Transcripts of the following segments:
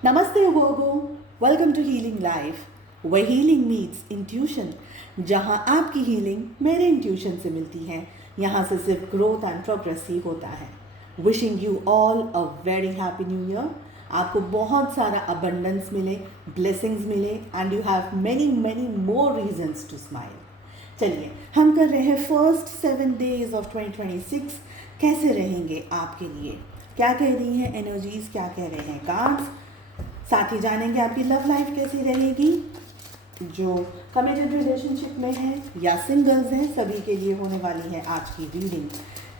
Namaste Hogo, welcome to Healing Life, where healing meets intuition. जहाँ आपकी healing मेरे intuition से मिलती है, यहाँ से सिर्फ ग्रोथ एंड प्रोग्रेस ही होता है. Wishing you all a very happy new year. आपको बहुत सारा अबंडेंस मिले, ब्लेसिंग्स मिले and you have many many more reasons to smile. चलिए हम कर रहे हैं फर्स्ट 7 days ऑफ 2026. कैसे रहेंगे आपके लिए, क्या कह रही हैं एनर्जीज, क्या कह रहे हैं कार्ड्स. साथ ही जानेंगे आपकी लव लाइफ कैसी रहेगी, जो कमिटेड रिलेशनशिप में है या सिंगल्स हैं, सभी के लिए होने वाली है आज की रीडिंग.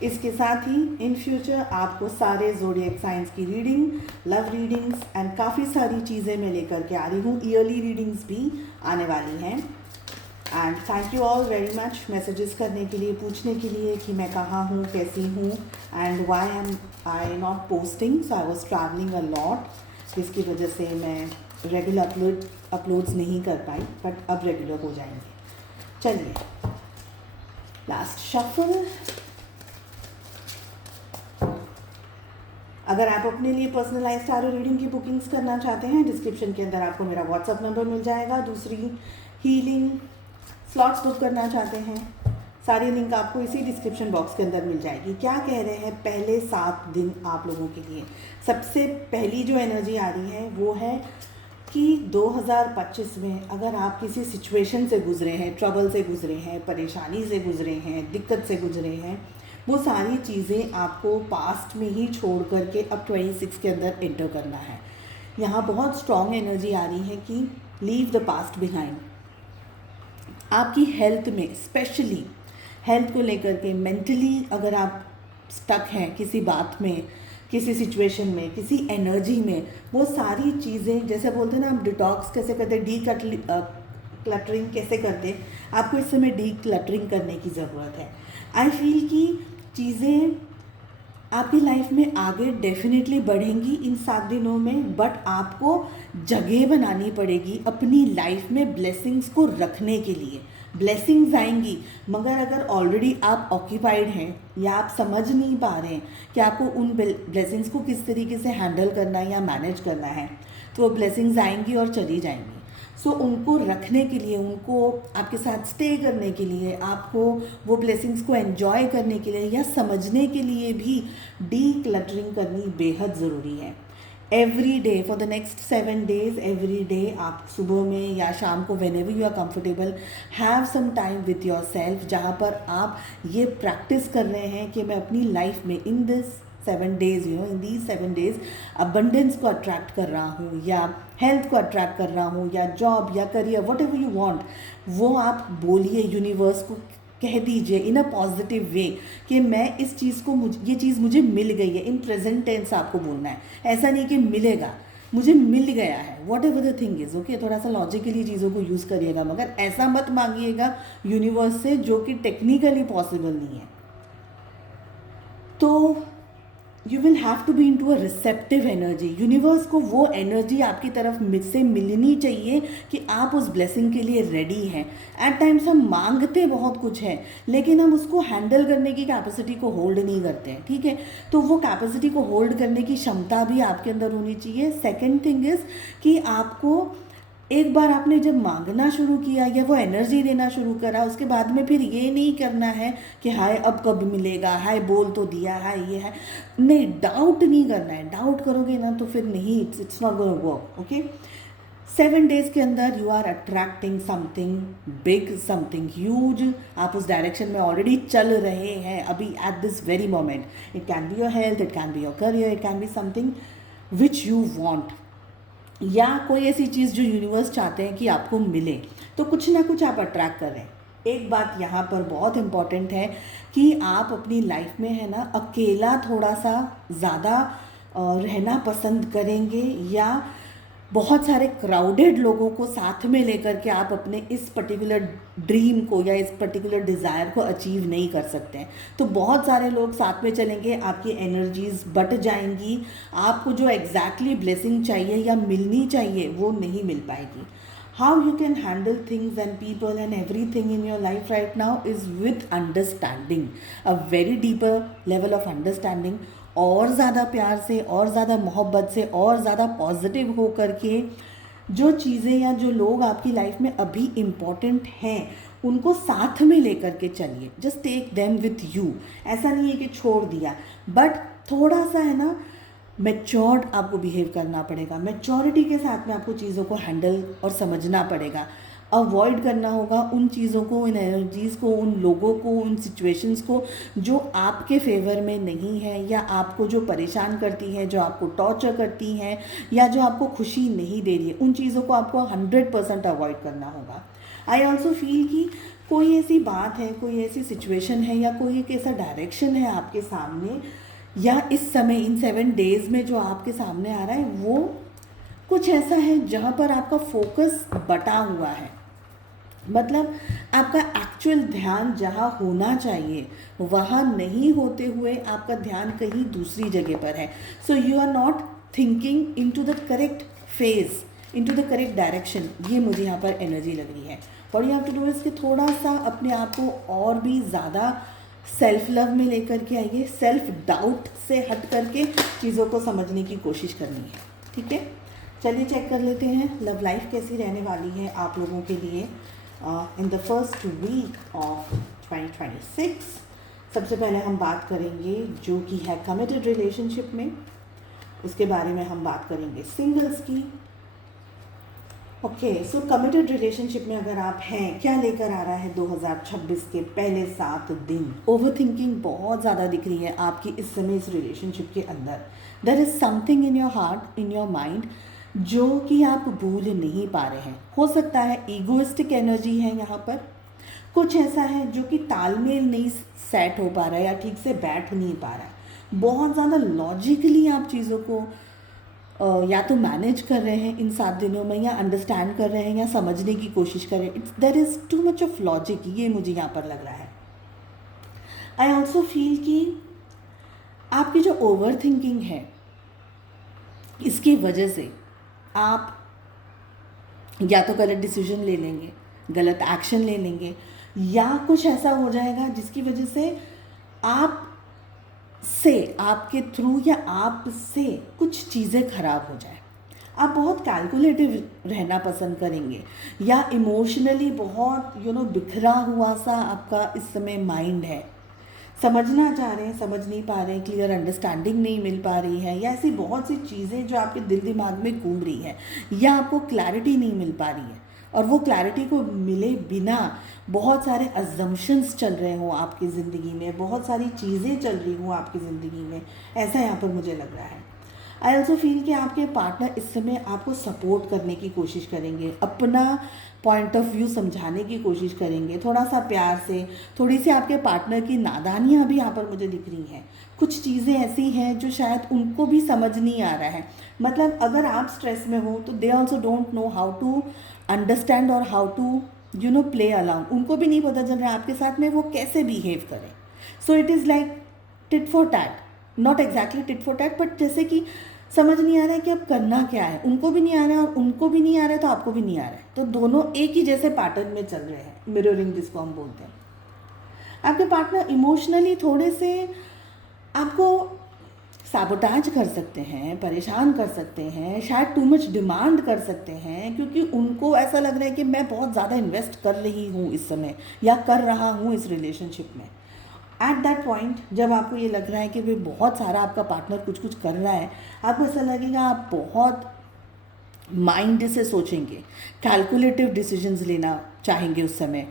इसके साथ ही इन फ्यूचर आपको सारे ज़ोडिएक साइंस की रीडिंग, लव रीडिंग्स एंड काफ़ी सारी चीज़ें मैं लेकर के आ रही हूँ. ईयरली रीडिंग्स भी आने वाली हैं. And thank you all very much messages करने के लिए, पूछने के लिए कि मैं कहाँ हूँ, कैसी हूँ and why am I not posting. So I was travelling a lot, जिसकी वजह से मैं रेगुलर अपलोड्स नहीं कर पाई, बट अब रेगुलर हो जाएंगे. चलिए लास्ट शफल. अगर आप अपने लिए पर्सनलाइज्ड टैरो रीडिंग की बुकिंग्स करना चाहते हैं, डिस्क्रिप्शन के अंदर आपको मेरा व्हाट्सअप नंबर मिल जाएगा. दूसरी हीलिंग स्लॉट्स बुक करना चाहते हैं, सारी लिंक आपको इसी डिस्क्रिप्शन बॉक्स के अंदर मिल जाएगी. क्या कह रहे हैं पहले 7 दिन आप लोगों के लिए. सबसे पहली जो एनर्जी आ रही है वो है कि 2025 में अगर आप किसी सिचुएशन से गुजरे हैं, ट्रबल से गुजरे हैं, परेशानी से गुजरे हैं, दिक्कत से गुजरे हैं, वो सारी चीज़ें आपको पास्ट में ही छोड़ करके अब 26 के अंदर एंटर करना है. यहाँ बहुत स्ट्रॉन्ग एनर्जी आ रही है कि लीव द पास्ट बिहाइंड. आपकी हेल्थ में, स्पेशली हेल्थ को लेकर के, मेंटली अगर आप स्टक हैं किसी बात में, किसी सिचुएशन में, किसी एनर्जी में, वो सारी चीज़ें, जैसे बोलते हैं ना आप डिटॉक्स कैसे करते, क्लटरिंग कैसे करते, आपको इस समय डी क्लटरिंग करने की ज़रूरत है. आई फील कि चीज़ें आपकी लाइफ में आगे डेफिनेटली बढ़ेंगी इन 7 दिनों में, बट आपको जगह बनानी पड़ेगी अपनी लाइफ में ब्लेसिंग्स को रखने के लिए. ब्लेसिंग्स आएंगी, मगर अगर ऑलरेडी आप ऑक्यूपाइड हैं या आप समझ नहीं पा रहे हैं कि आपको उन ब्लेसिंग्स को किस तरीके से हैंडल करना है या मैनेज करना है, तो वो ब्लेसिंग्स आएंगी और चली जाएंगी. सो उनको रखने के लिए, उनको आपके साथ स्टे करने के लिए, आपको वो ब्लेसिंग्स को एंजॉय करने के लिए या समझने के लिए भी डी क्लटरिंग करनी बेहद ज़रूरी है. Every day for the next 7 days, every day आप सुबह में या शाम को, whenever you are comfortable, have some time with yourself, जहाँ पर आप ये प्रैक्टिस कर रहे हैं कि मैं अपनी लाइफ में in this 7 days, in these 7 days abundance को अट्रैक्ट कर रहा हूँ, या हेल्थ को अट्रैक्ट कर रहा हूँ, या जॉब या career, what ever you want, वो आप बोलिए, यूनिवर्स को कह दीजिए इन अ पॉजिटिव वे कि मैं इस चीज़ को, ये चीज़ मुझे मिल गई है. इन प्रेजेंट टेंस आपको बोलना है, ऐसा नहीं कि मिलेगा, मुझे मिल गया है. What ever the thing is, okay. थोड़ा सा लॉजिकली चीज़ों को यूज़ करिएगा, मगर ऐसा मत मांगिएगा यूनिवर्स से जो कि टेक्निकली पॉसिबल नहीं है. तो you will have to be into a receptive energy. Universe को वो एनर्जी आपकी तरफ से मिलनी चाहिए कि आप उस ब्लेसिंग के लिए रेडी हैं. एट टाइम्स हम मांगते बहुत कुछ है, लेकिन हम उसको हैंडल करने की कैपेसिटी को होल्ड नहीं करते हैं, ठीक है. तो वो कैपेसिटी को होल्ड करने की क्षमता भी आपके अंदर होनी चाहिए. सेकेंड थिंग इज़ कि आपको एक बार आपने जब मांगना शुरू किया या वो एनर्जी देना शुरू करा, उसके बाद में फिर ये नहीं करना है कि हाय अब कब मिलेगा, हाय बोल तो दिया, हाय ये है, नहीं, डाउट नहीं करना है. डाउट करोगे ना तो फिर नहीं, it's not going to work, okay. 7 days के अंदर you are attracting something big, something huge. आप उस डायरेक्शन में ऑलरेडी चल रहे हैं अभी at this very moment. It can be your health, it can be your career, it can be something which you want, या कोई ऐसी चीज़ जो यूनिवर्स चाहते हैं कि आपको मिले. तो कुछ ना कुछ आप अट्रैक्ट कर रहे हैं. एक बात यहाँ पर बहुत इम्पॉर्टेंट है कि आप अपनी लाइफ में, है ना, अकेला थोड़ा सा ज़्यादा रहना पसंद करेंगे, या बहुत सारे क्राउडेड लोगों को साथ में लेकर के आप अपने इस पर्टिकुलर ड्रीम को या इस पर्टिकुलर डिज़ायर को अचीव नहीं कर सकते हैं. तो बहुत सारे लोग साथ में चलेंगे, आपकी एनर्जीज बट जाएंगी, आपको जो एग्जैक्टली ब्लेसिंग चाहिए या मिलनी चाहिए वो नहीं मिल पाएगी. how you can handle things and people and everything in your life right now is with understanding, a very deeper level of understanding. और ज़्यादा प्यार से, और ज़्यादा मोहब्बत से, और ज़्यादा पॉजिटिव हो करके जो चीज़ें या जो लोग आपकी लाइफ में अभी इम्पॉर्टेंट हैं उनको साथ में लेकर के चलिए। Just take them with you. ऐसा नहीं है कि छोड़ दिया, बट थोड़ा सा है ना मैच्योर्ड आपको बिहेव करना पड़ेगा। मैच्योरिटी के साथ में आपको चीज़ों को हैंडल और समझना पड़ेगा। अवॉइड करना होगा उन चीज़ों को, उन एनर्जीज़ को, उन लोगों को, उन सिचुएशंस को जो आपके फेवर में नहीं है, या आपको जो परेशान करती है, जो आपको टॉर्चर करती हैं, या जो आपको खुशी नहीं दे रही है। उन चीज़ों को आपको 100% अवॉइड करना होगा। आई ऑल्सो फील कि कोई ऐसी बात है, कोई ऐसी सिचुएशन है, या कोई एक ऐसा डायरेक्शन है आपके सामने, या इस समय इन 7 डेज़ में जो आपके सामने आ रहा है वो कुछ ऐसा है जहाँ पर आपका फोकस बटा हुआ है। मतलब आपका एक्चुअल ध्यान जहाँ होना चाहिए वहाँ नहीं होते हुए आपका ध्यान कहीं दूसरी जगह पर है। So you are not thinking into the correct phase, into the correct direction. ये मुझे यहाँ पर एनर्जी लग रही है। और you have to do is कि थोड़ा सा अपने आप को और भी ज़्यादा सेल्फ लव में लेकर के आइए। सेल्फ डाउट से हट करके चीज़ों को समझने की कोशिश करनी है। ठीक है, चलिए चेक कर लेते हैं लव लाइफ कैसी रहने वाली है आप लोगों के लिए in the first week of 2026। सबसे पहले हम बात करेंगे जो कि है कमिटेड रिलेशनशिप में, उसके बारे में हम बात करेंगे सिंगल्स की। ओके, सो कमिटेड रिलेशनशिप में अगर आप हैं, क्या लेकर आ रहा है 2026 के पहले 7 दिन? ओवर थिंकिंग बहुत ज़्यादा दिख रही है आपकी इस समय इस रिलेशनशिप के अंदर। There is something in your heart, in your mind जो कि आप भूल नहीं पा रहे हैं। हो सकता है ईगोइस्टिक एनर्जी है यहाँ पर, कुछ ऐसा है जो कि तालमेल नहीं सेट हो पा रहा है या ठीक से बैठ नहीं पा रहा है। बहुत ज़्यादा लॉजिकली आप चीज़ों को या तो मैनेज कर रहे हैं इन 7 दिनों में, या अंडरस्टैंड कर रहे हैं, या समझने की कोशिश कर रहे हैं। It's there is too much of logic, ये मुझे यहाँ पर लग रहा है। आई ऑल्सो फील कि आपकी जो ओवर थिंकिंग है इसकी वजह से आप या तो गलत डिसीजन ले लेंगे, गलत एक्शन ले लेंगे, या कुछ ऐसा हो जाएगा जिसकी वजह से आप से, आपके थ्रू या आप से कुछ चीज़ें खराब हो जाए। आप बहुत कैलकुलेटिव रहना पसंद करेंगे, या इमोशनली बहुत बिखरा हुआ सा आपका इस समय माइंड है। समझना चाह रहे हैं, समझ नहीं पा रहे हैं, क्लियर अंडरस्टैंडिंग नहीं मिल पा रही है, या ऐसी बहुत सी चीज़ें जो आपके दिल दिमाग में घूम रही है, या आपको क्लैरिटी नहीं मिल पा रही है। और वो क्लैरिटी को मिले बिना बहुत सारे अजम्पशंस चल रहे हों आपकी ज़िंदगी में, बहुत सारी चीज़ें चल रही हों आपकी ज़िंदगी में, ऐसा यहाँ पर मुझे लग रहा है। आई ऑल्सो फील कि आपके पार्टनर इस समय आपको सपोर्ट करने की कोशिश करेंगे, अपना पॉइंट ऑफ व्यू समझाने की कोशिश करेंगे, थोड़ा सा प्यार से। थोड़ी सी आपके पार्टनर की नादानियाँ भी यहाँ पर मुझे दिख रही हैं। कुछ चीज़ें ऐसी हैं जो शायद उनको भी समझ नहीं आ रहा है। मतलब अगर आप स्ट्रेस में हो तो they also don't know how to understand और हाउ टू प्ले अलाउंग। उनको भी नहीं पता चल रहा है आपके साथ में वो कैसे बिहेव करें। So it is like tit for tat, not exactly tit for tat, but जैसे कि समझ नहीं आ रहा है कि अब करना क्या है। उनको भी नहीं आ रहा है और उनको भी नहीं आ रहा है तो आपको भी नहीं आ रहा है, तो दोनों एक ही जैसे पैटर्न में चल रहे हैं। मिररिंग जिसको हम बोलते हैं। आपके पार्टनर इमोशनली थोड़े से आपको साबोटाज कर सकते हैं, परेशान कर सकते हैं, शायद टू मच डिमांड कर सकते हैं, क्योंकि उनको ऐसा लग रहा है कि मैं बहुत ज़्यादा इन्वेस्ट कर रही हूँ इस समय, या कर रहा हूँ इस रिलेशनशिप में। एट दैट पॉइंट जब आपको ये लग रहा है कि भाई बहुत सारा आपका पार्टनर कुछ कुछ कर रहा है, आपको ऐसा लगेगा आप बहुत माइंड से सोचेंगे, कैलकुलेटिव डिसीजंस लेना चाहेंगे उस समय।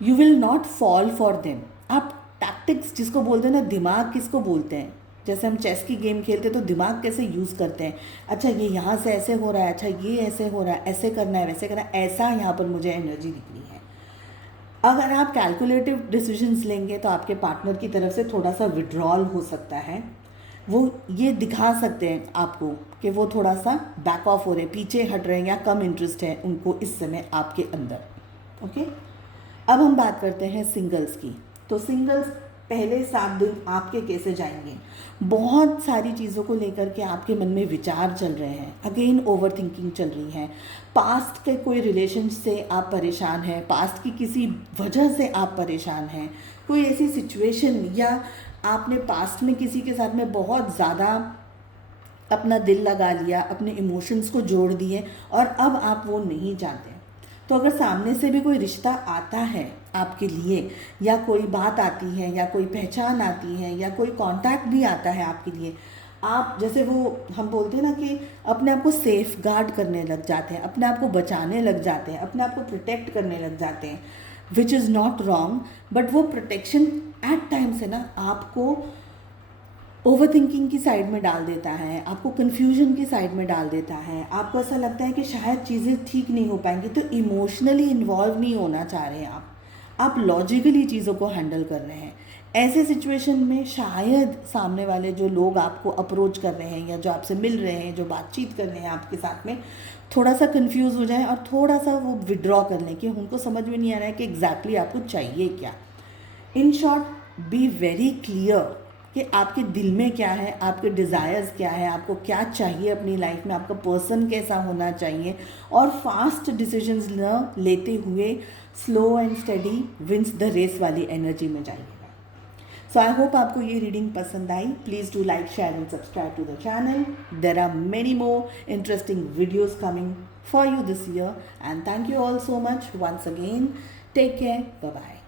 You will not fall for them. आप टैक्टिक्स जिसको बोलते हैं ना, दिमाग किसको बोलते हैं, जैसे हम चेस की गेम खेलते हैं तो दिमाग कैसे यूज़ करते हैं। अच्छा ये यहाँ से ऐसे हो रहा है, अच्छा ये ऐसे हो रहा है, ऐसे करना है, वैसे करना है, ऐसा यहाँ पर मुझे एनर्जी दिख रही है। अगर आप कैलकुलेटिव डिसीजंस लेंगे तो आपके पार्टनर की तरफ से थोड़ा सा विड्रॉल हो सकता है। वो ये दिखा सकते हैं आपको कि वो थोड़ा सा बैक ऑफ हो रहे हैं, पीछे हट रहे हैं, या कम इंटरेस्ट है उनको इस समय आपके अंदर। ओके, अब हम बात करते हैं सिंगल्स की। तो सिंगल्स पहले 7 दिन आपके कैसे जाएंगे? बहुत सारी चीज़ों को लेकर के आपके मन में विचार चल रहे हैं, अगेन ओवर थिंकिंग चल रही है। पास्ट के कोई रिलेशन से आप परेशान हैं, पास्ट की किसी वजह से आप परेशान हैं, कोई ऐसी सिचुएशन या आपने पास्ट में किसी के साथ में बहुत ज़्यादा अपना दिल लगा लिया, अपने इमोशंस को जोड़ दिए और अब आप वो नहीं चाहते। तो अगर सामने से भी कोई रिश्ता आता है आपके लिए, या कोई बात आती है, या कोई पहचान आती है, या कोई कांटेक्ट भी आता है आपके लिए, आप जैसे वो हम बोलते हैं ना कि अपने आप को सेफ गार्ड करने लग जाते हैं, अपने आप को बचाने लग जाते हैं, अपने आप को प्रोटेक्ट करने लग जाते हैं, which is not wrong, but वो प्रोटेक्शन एट टाइम से ना आपको ओवर थिंकिंग की साइड में डाल देता है, आपको कन्फ्यूजन की साइड में डाल देता है। आपको ऐसा लगता है कि शायद चीज़ें ठीक नहीं हो पाएंगी, तो इमोशनली इन्वॉल्व नहीं होना चाह रहे हैं आप लॉजिकली चीज़ों को हैंडल कर रहे हैं। ऐसे सिचुएशन में शायद सामने वाले जो लोग आपको अप्रोच कर रहे हैं या जो आपसे मिल रहे हैं, जो बातचीत कर रहे हैं आपके साथ में, थोड़ा सा कंफ्यूज हो जाए और थोड़ा सा वो विड्रॉ कर लें कि उनको समझ में नहीं आ रहा है कि एग्जैक्टली आपको चाहिए क्या। In short, be very clear कि आपके दिल में क्या है, आपके डिज़ायर्स क्या है, आपको क्या चाहिए अपनी लाइफ में, आपका पर्सन कैसा होना चाहिए, और फास्ट डिसीजंस न लेते हुए slow and steady wins the race वाली एनर्जी में जाइएगा। सो आई होप आपको ये रीडिंग पसंद आई। Please do like, share and subscribe to the channel. There are many more interesting videos coming for you this year, and thank you all so much once again. Take care, bye bye.